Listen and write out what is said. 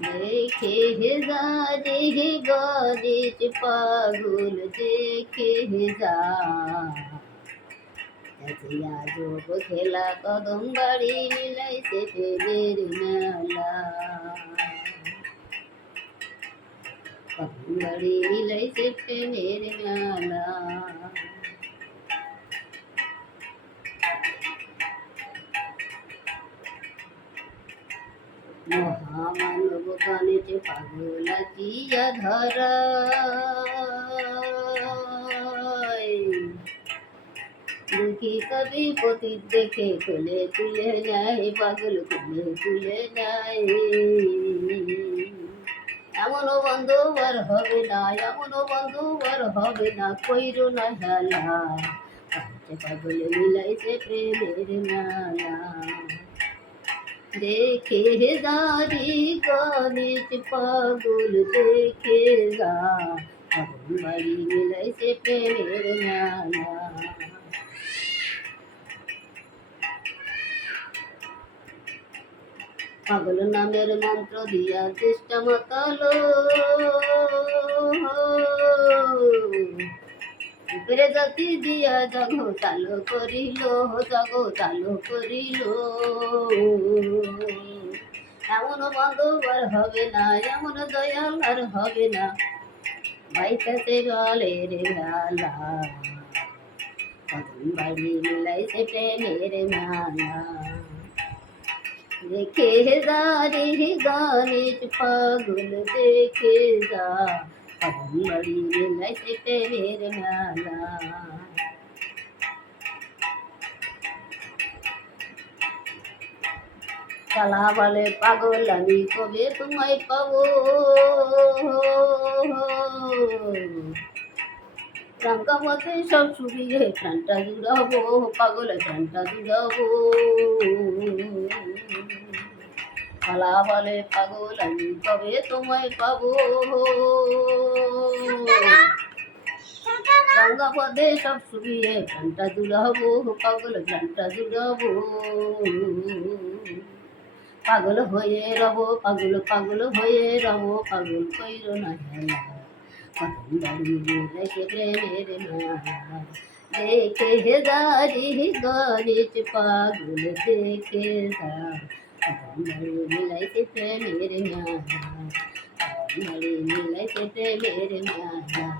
দেখে যা রে গণেশ পাগল দেখে যা আজিয়া যোগ খেলা কদম বাড়ি মিলাইছে প্রেমের মেলা কদম বাড়ি মিলাইছে প্রেমের মেলা মহামানব গণেশ পাগল দিয়া ধরা দুঃখী কবি পতি দেখে তুলে তুলে যায় পাগল তুলে তুলে যায় এমনও বন্ধু আর হবে না এমনও বন্ধু আর হবে না কইরো না হেলা পাগল মিলাইছে প্রেমের মেলা দেখে দারি গণেশ পাগল দেখে যা পাগল বাড়ি মিলাইছে প্রেমের মেলা পাগল নামের মন্ত্র দিয়া চেষ্টা মাতালো উপরে জাতি দিয়া জগতালো করিল জগতালো করিল এমন বান্ধব আর হবে না এমন দয়াল আর হবে না বাইকাতে বলে রে মেলা কদম বাড়ি মিলাইছে প্রেমের মেলা দেখে যা রে গণেশ পাগল দেখে যা কদম বাড়ি মিলাইছে প্রেমের মেলা কালা বলে পাগল আমি কবে তোমায় পাবো রঙ্গপথে সব শুকিয়ে প্রাণটা জুড়াবো পাগল প্রাণটা জুড়াবো কালা বলে পাগল আমি কবে তোমায় পাবো রঙ্গপথে সব শুকিয়ে প্রাণটা জুড়াবো পাগল প্রাণটা জুড়াবো পাগল হয়ে রব পাগল পাগল হয়ে রব পাগল কইর না হেলা কদম বাড়ি মিলাইছে প্রেমের মেলা দেখে দারি গণেশ পাগল দেখে যা কদম বাড়ি মিলাইছে প্রেমের মেলা কদম বাড়ি মিলাইছে প্রেমের মেলা